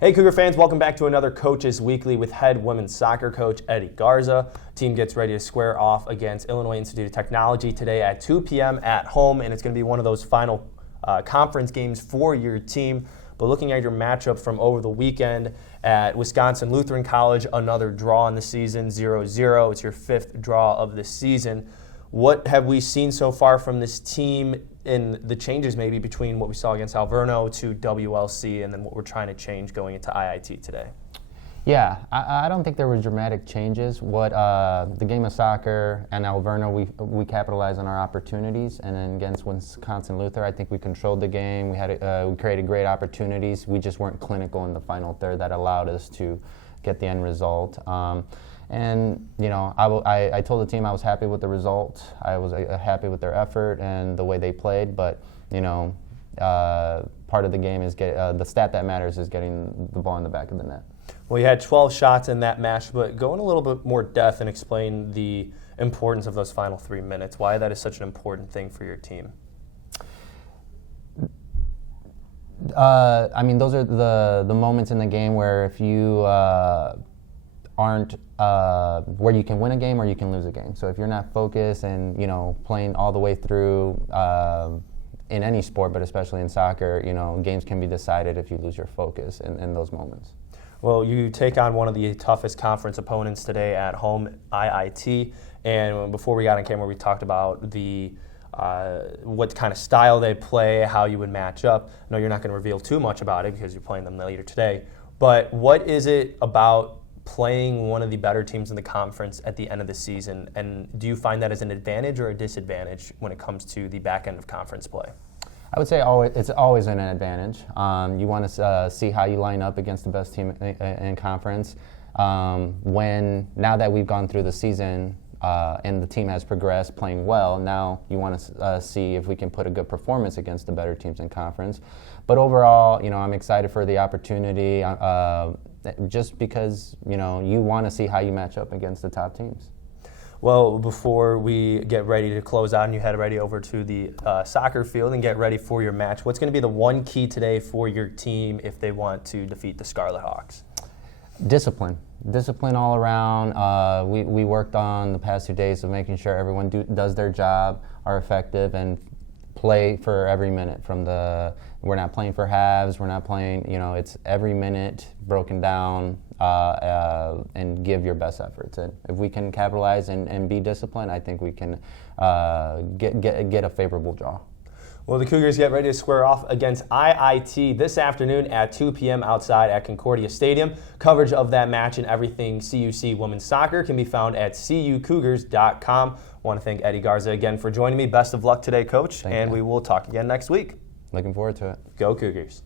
Hey Cougar fans, welcome back to another Coaches Weekly with head women's soccer coach Eddie Garza. Team gets ready to square off against Illinois Institute of Technology today at 2 p.m. at home, and it's going to be one of those final conference games for your team. But looking at your matchup from over the weekend at Wisconsin Lutheran College, another draw in the season, 0-0. It's your fifth draw of the season. What have we seen so far from this team in the changes maybe between what we saw against Alverno to WLC and then what we're trying to change going into IIT today? Yeah, I don't think there were dramatic changes. What the game of soccer and Alverno, we capitalized on our opportunities, and then against Wisconsin Luther, I think we controlled the game. We created great opportunities. We just weren't clinical in the final third that allowed us to get the end result. And you know, I told the team I was happy with the result. I was happy with their effort and the way they played. But you know, part of the game is the stat that matters is getting the ball in the back of the net. Well, you had 12 shots in that match, but go in a little bit more depth and explain the importance of those final 3 minutes. Why that is such an important thing for your team. I mean, those are the moments in the game where if you aren't where you can win a game or you can lose a game. So if you're not focused and, you know, playing all the way through in any sport, but especially in soccer, you know, games can be decided if you lose your focus in those moments. Well, you take on one of the toughest conference opponents today at home, IIT. And before we got on camera, we talked about the what kind of style they play, how you would match up. I know you're not going to reveal too much about it because you're playing them later today. But what is it about playing one of the better teams in the conference at the end of the season? And do you find that as an advantage or a disadvantage when it comes to the back end of conference play? I would say it's always an advantage. You want to see how you line up against the best team in conference. Now that we've gone through the season and the team has progressed playing well, now you want to see if we can put a good performance against the better teams in conference. But overall, you know, I'm excited for the opportunity just because, you know, you want to see how you match up against the top teams. Well, before we get ready to close out and you head ready over to the soccer field and get ready for your match, what's going to be the one key today for your team if they want to defeat the Scarlet Hawks? Discipline. Discipline all around. We worked on the past 2 days of making sure everyone does their job, are effective, and play for every minute. We're not playing for halves. We're not playing, you know, it's every minute broken down and give your best efforts. And if we can capitalize and be disciplined, I think we can get a favorable draw. Well, the Cougars get ready to square off against IIT this afternoon at 2 p.m. outside at Concordia Stadium. Coverage of that match and everything CUC women's soccer can be found at cucougars.com. I want to thank Eddie Garza again for joining me. Best of luck today, Coach, and we will talk again next week. Looking forward to it. Go Cougars.